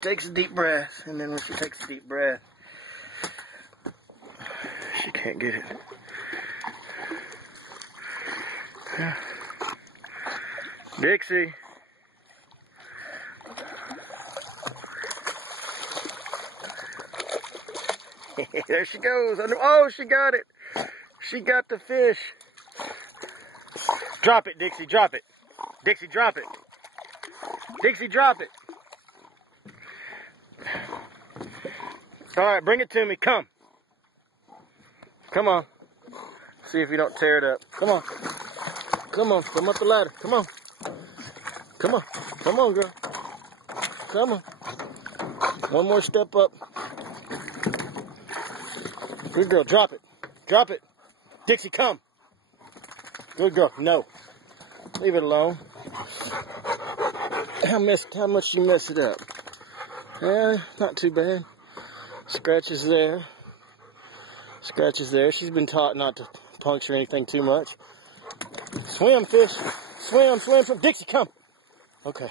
Takes a deep breath, and then when she takes a deep breath, she can't get it. Yeah. Dixie. There she goes. Oh, she got it. She got the fish. Drop it, Dixie, drop it. Dixie, drop it. Dixie, drop it. All right, bring it to me. Come. Come on. See if you don't tear it up. Come on. Come on. Come up the ladder. Come on. Come on. Come on, girl. Come on. One more step up. Good girl. Drop it. Drop it. Dixie, come. Good girl. No. Leave it alone. How much you mess it up? Yeah, not too bad. Scratches there. Scratches there. She's been taught not to puncture anything too much. Swim, fish. Swim, swim, swim. Dixie, come. Okay.